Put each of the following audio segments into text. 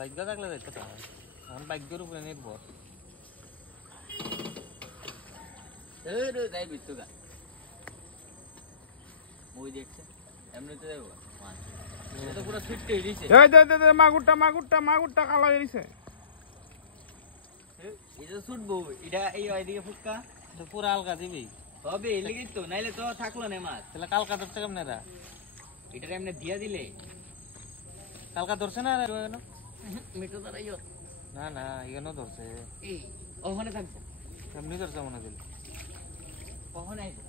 bike থাকলে যাইতে পারে এখন বাইকের উপরে নির্ভর যাই বিচ্ছু গা ওই দেখছে এমনিতে যাবো তো পুরো ফিট করে দিছে মাগুরটা কালো হয়ে গেছে এটা ছুটবো এটা এই ওইদিকে ফুটকা তো পুরো আলগা দিবি হবে এলিগে তো নাইলে তো থাকলো না মাছ তাহলে কালকা ধরতে কেমনে রা এটা এমনি দিয়া দিলে কালকা ধরছে না মিঠু দাঁড়াইও না না এখানেও ধরছে এই ওখানে থাকছে এমনি ধরছে মনে দিল ওখানে আইছে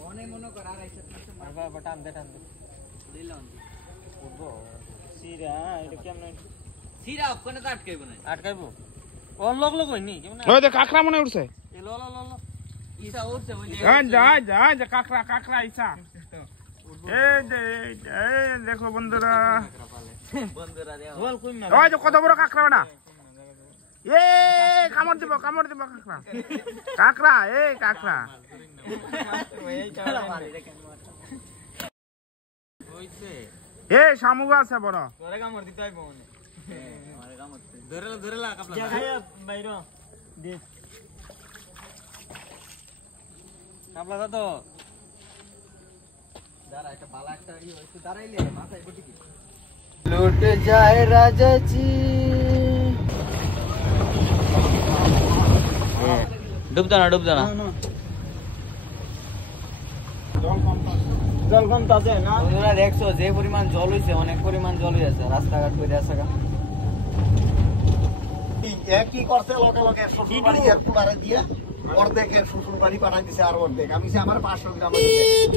ওখানে মনে কর আর আইছে বাবা টান দে দিলাম উঠবো সিরা এটা কেমনে সিরা ওখানে তো আটকাইবো না আটকাইবো ওর লোক হইনি কেমনে ওই দেখ কাকড়া মনে উঠছে এ লো ইসা উঠছে ওই যা কাকড়া ইসা এই দেখো বন্ধুরা ওই যে কত বড় কাকড়া না এ কামড় দিব কাকড়া এই কাকড়া এ শামুক আছে বড় ধরে লা কাপলা বাইরো দে কাপলা তো দাঁড়া একটা বালা একটা একটু দাঁড়াইলে মাথায় বটি কি লুট যায় রাজাজি ডুবতো না জল কম আছে না তোমরা দেখছো যে পরিমাণ জল হইছে অনেক পরিমাণ জল হইছে রাস্তাঘাট কইরা আছে কি করছে লগে শ্বশুর বাড়ি একটু বাড়ি দিয়ে অর্ধেকের শ্বশুর বাড়ি পাঠাই দিছে আর অর্ধেক আমি আমার 500 গ্রাম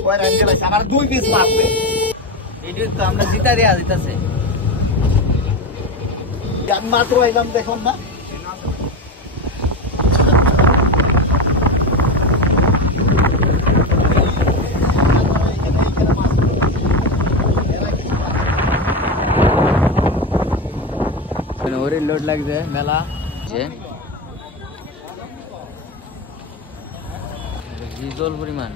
ওই রেঞ্জে লাইছে আমার 2 পিস মারবে এটা তো আমরা জিতা দেয়া দিতাছে আমি মাত্র আইলাম দেখুন না ওরে লোড লাগছে মেলা জল পরিমাণ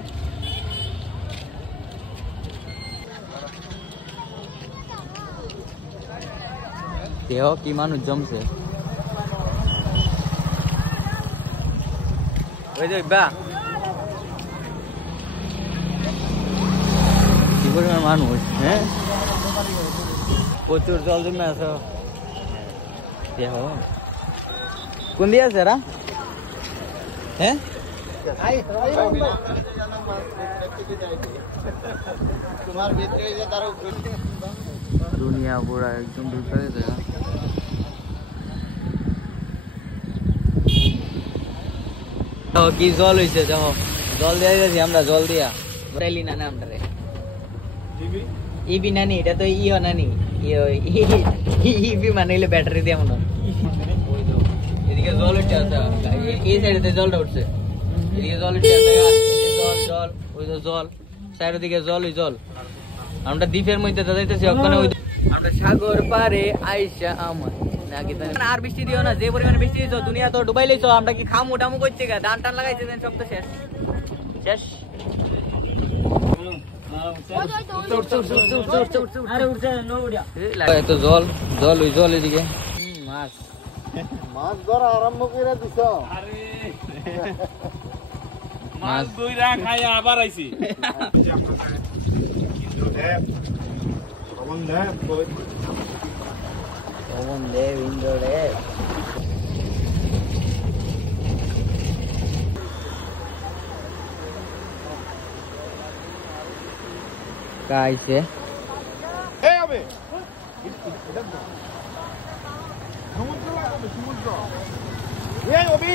দেহ কি মানুষ জমছে ওই যে বা কি পরিমাণ মানুষ হ্যাঁ প্রচুর জল জমে আছে দেহ কোন দিয়ে আছে রা হ্যাঁ তোমার ভিতরে যে তার দুনিয়া পুরা একদম ঢুকে গেছে কি জল হয়েছে দেখো জল দিয়া যাচ্ছি আমরা জল দিয়া বরাইলি না আমরা রে ইবি নানি এটা তো ইও নানি ইবি মানে ব্যাটারি দিয়া মনে এদিকে জল উঠছে এই সাইডে জলটা উঠছে এদিকে জল উঠছে জল ওই তো জল সাইডের দিকে জল আমরা দ্বীপের মধ্যে যাইতেছি ওখানে আমরা সাগর পারে আইসা আমার আর বৃষ্টি দিও না যে পরিমাণে বৃষ্টি দিছো দুনিয়া তো ডুবাই লইছো আমরা কি খামু টামু করছে গা ধান টান লাগাইছে সব তো শেষ এত জল এদিকে মাছ ধরা আরম্ভ করে দিছ মাছ দুইরা খাই আবার আইছি কাইছে এই হবে সমুদ্র এই হবে